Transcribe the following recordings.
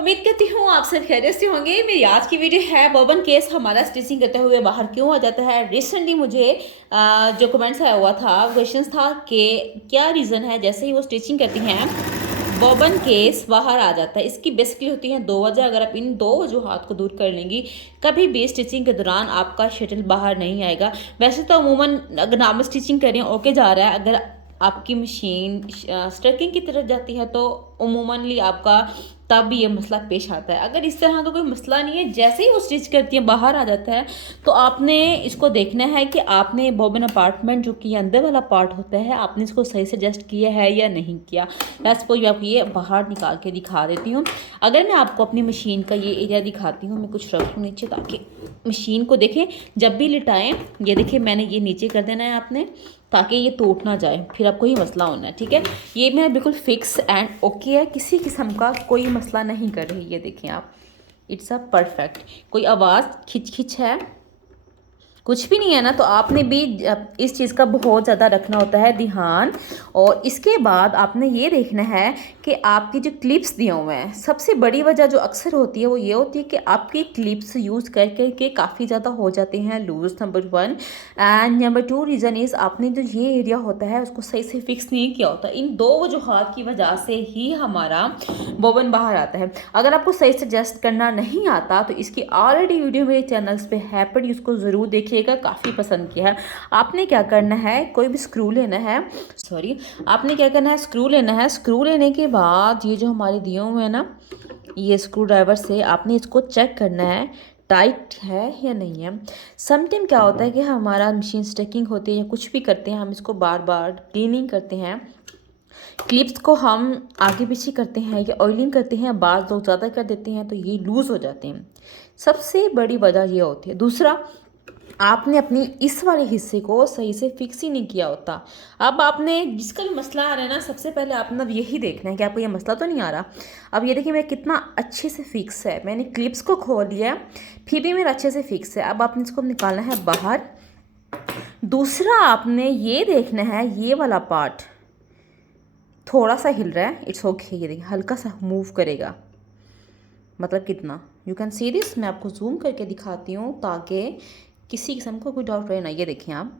उम्मीद करती हूँ आप सब खैरियत से होंगे। मेरी आज की वीडियो है बॉबन केस हमारा स्टिचिंग करते हुए बाहर क्यों आ जाता है। रिसेंटली मुझे जो कमेंट्स आया हुआ था, क्वेश्चंस था कि क्या रीज़न है जैसे ही वो स्टिचिंग करती हैं बॉबन केस बाहर आ जाता है। इसकी बेसिकली होती हैं दो वजह। अगर आप इन दो वजूहात को दूर कर लेंगी, कभी भी स्टिचिंग के दौरान आपका शटल बाहर नहीं आएगा। वैसे तो अमूमन अगर नॉर्मल स्टिचिंग कर रही हैं ओके जा रहा है, अगर आपकी मशीन स्ट्रकिंग की तरफ जाती है तो उमूमनली आपका तब भी ये मसला पेश आता है। अगर इस तरह का कोई मसला नहीं है, जैसे ही वो स्टिच करती है बाहर आ जाता है, तो आपने इसको देखना है कि आपने बॉबिन अपार्टमेंट जो कि अंदर वाला पार्ट होता है, आपने इसको सही से एडजस्ट किया है या नहीं किया। लेट्स सपोज मैं आपको ये बाहर निकाल के दिखा देती हूँ। अगर मैं आपको अपनी मशीन का ये एरिया दिखाती हूँ, मैं कुछ रखूँ नीचे ताकि मशीन को देखें। जब भी लिटाएं, ये देखिए मैंने ये नीचे कर देना है आपने, ताकि ये टूट ना जाए, फिर आपको ही मसला होना है। ठीक है, ये मैं बिल्कुल फिक्स एंड ओके है, किसी किस्म का कोई मसला नहीं कर रही। ये देखें आप, इट्स अ परफेक्ट। कोई आवाज़ खिच खिच है, कुछ भी नहीं है ना। तो आपने भी इस चीज़ का बहुत ज़्यादा रखना होता है ध्यान। और इसके बाद आपने ये देखना है कि आपकी जो क्लिप्स दिए हुए हैं, सबसे बड़ी वजह जो अक्सर होती है वो ये होती है कि आपकी क्लिप्स यूज़ कर कर के काफ़ी ज़्यादा हो जाते हैं loose, number 1। And number 2 reason is आपने जो ये एरिया होता है उसको सही से फिक्स नहीं किया होता। इन दो वजूहात की वजह से ही हमारा बोबन बाहर आता है। अगर आपको सही से एडजस्ट करना नहीं आता तो इसकी ऑलरेडी वीडियो मेरे चैनल्स पे है, पर उसको ज़रूर देखिएगा, काफ़ी पसंद किया है। आपने क्या करना है, कोई भी स्क्रू लेना है, सॉरी, आपने क्या करना है, स्क्रू लेना है। स्क्रू लेने के बाद ये जो हमारे दिए हुए हैं ना, ये स्क्रू ड्राइवर से आपने इसको चेक करना है टाइट है या नहीं है। समटाइम क्या होता है कि हमारा मशीन स्टिचिंग होती है या कुछ भी करते हैं, हम इसको बार बार क्लीनिंग करते हैं, क्लिप्स को हम आगे पीछे करते हैं या ऑयलिंग करते हैं, बाल लोग ज़्यादा कर देते हैं तो ये लूज़ हो जाते हैं। सबसे बड़ी वजह ये होती है। दूसरा, आपने अपनी इस वाले हिस्से को सही से फिक्स ही नहीं किया होता। अब आपने जिसका भी मसला आ रहा है ना, सबसे पहले आपने अब यही देखना है कि आपको ये मसला तो नहीं आ रहा। अब ये देखिए मेरा कितना अच्छे से फिक्स है, मैंने क्लिप्स को खोल लिया फिर भी मेरा अच्छे से फिक्स है। अब आपने इसको निकालना है बाहर। दूसरा, आपने ये देखना है ये वाला पार्ट थोड़ा सा हिल रहा है, इट्स ओके। ये देखिए हल्का सा मूव करेगा, मतलब कितना, यू कैन सी दिस। मैं आपको जूम करके दिखाती हूँ ताकि किसी किस्म का कोई डाउट रहे ना। ये देखिए आप,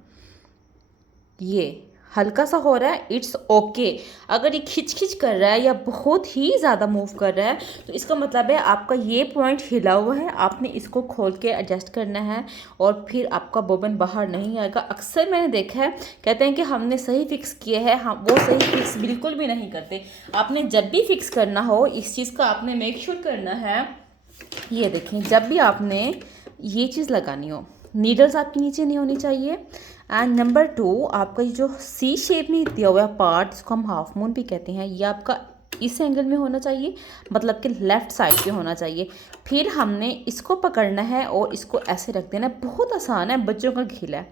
ये हल्का सा हो रहा है, इट्स ओके। अगर ये खिंच खिंच कर रहा है या बहुत ही ज़्यादा मूव कर रहा है तो इसका मतलब है आपका ये पॉइंट हिला हुआ है। आपने इसको खोल के एडजस्ट करना है और फिर आपका बोबन बाहर नहीं आएगा। अक्सर मैंने देखा है, कहते हैं कि हमने सही फिक्स किया है, हम वो सही फिक्स बिल्कुल भी नहीं करते। आपने जब भी फिक्स करना हो इस चीज़ का आपने मेक श्योर करना है। ये देखें, जब भी आपने ये चीज़ लगानी हो, नीडल्स आपकी नीचे नहीं होनी चाहिए। एंड नंबर 2, आपका ये जो सी शेप में दिया हुआ पार्ट, जिसको हम हाफ मून भी कहते हैं, ये आपका इस एंगल में होना चाहिए, मतलब कि लेफ़्ट साइड पे होना चाहिए। फिर हमने इसको पकड़ना है और इसको ऐसे रख देना है। बहुत आसान है, बच्चों का खेल है।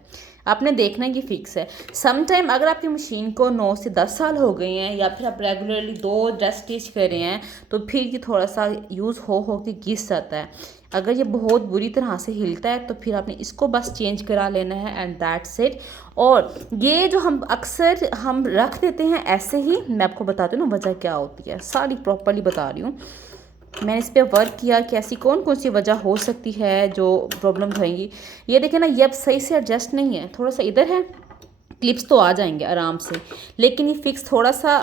आपने देखना है कि फिक्स है। सम टाइम अगर आपकी मशीन को 9 से 10 साल हो गए हैं या फिर आप रेगुलरली 2 ड्रेस स्टिच कर रहे हैं तो फिर ये थोड़ा सा यूज़ हो के घिस जाता है। अगर ये बहुत बुरी तरह से हिलता है तो फिर आपने इसको बस चेंज करा लेना है एंड दैट्स इट। और ये जो हम अक्सर हम रख देते हैं ऐसे ही, मैं आपको बताती हूँ ना वजह क्या होती है, सारी प्रॉपर्ली बता रही हूँ। मैंने इस पर वर्क किया कि ऐसी कौन कौन सी वजह हो सकती है जो प्रॉब्लम्स होंगी। ये देखें ना, ये अब सही से एडजस्ट नहीं है, थोड़ा सा इधर है, क्लिप्स तो आ जाएंगे आराम से, लेकिन ये फिक्स थोड़ा सा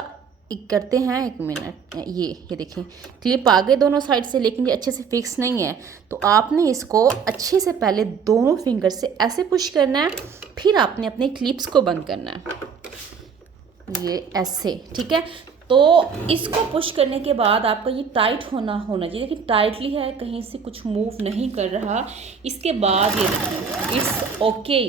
करते हैं। एक मिनट, ये देखें क्लिप आ गए दोनों साइड से, लेकिन ये अच्छे से फिक्स नहीं है। तो आपने इसको अच्छे से पहले दोनों फिंगर से ऐसे पुश करना है, फिर आपने अपने क्लिप्स को बंद करना है, ये ऐसे, ठीक है। तो इसको पुश करने के बाद आपका ये टाइट होना चाहिए, देखिए टाइटली है, कहीं से कुछ मूव नहीं कर रहा। इसके बाद ये देखिए इट्स ओके।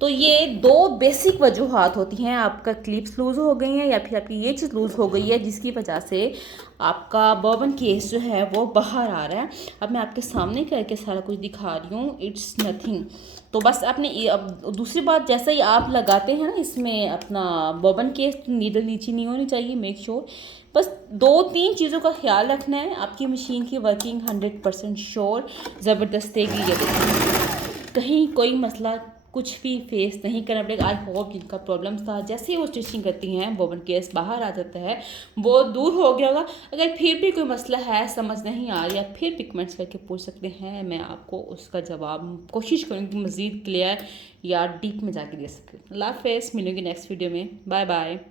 तो ये 2 बेसिक वजूहात होती हैं, आपका क्लिप्स लूज़ हो गई हैं या फिर आपकी ये चीज़ लूज़ हो गई है जिसकी वजह से आपका बॉबन केस जो है वो बाहर आ रहा है। अब मैं आपके सामने करके सारा कुछ दिखा रही हूँ, इट्स नथिंग। तो बस आपने अब दूसरी बात, जैसे ही आप लगाते हैं ना इसमें अपना बॉबन केस, नीडल नीचे नहीं होनी चाहिए, मेक श्योर। बस 2-3 चीज़ों का ख्याल रखना है, आपकी मशीन की वर्किंग 100% श्योर ज़बरदस्त देगी। ये देखिए कहीं कोई मसला कुछ भी फेस नहीं करना पड़ेगा। आई होप जिनका प्रॉब्लम्स था जैसे ही वो स्टिचिंग करती हैं बोबन केस बाहर आ जाता है, वो दूर हो गया होगा। अगर फिर भी कोई मसला है, समझ नहीं आ रहा, फिर भी कमेंट्स करके पूछ सकते हैं, मैं आपको उसका जवाब कोशिश करूँगी मज़ीद क्लियर या डीप में जाके दे सकती हूँ। अल्लाह हाफ़िज़, मिलेंगे नेक्स्ट वीडियो में। Bye bye.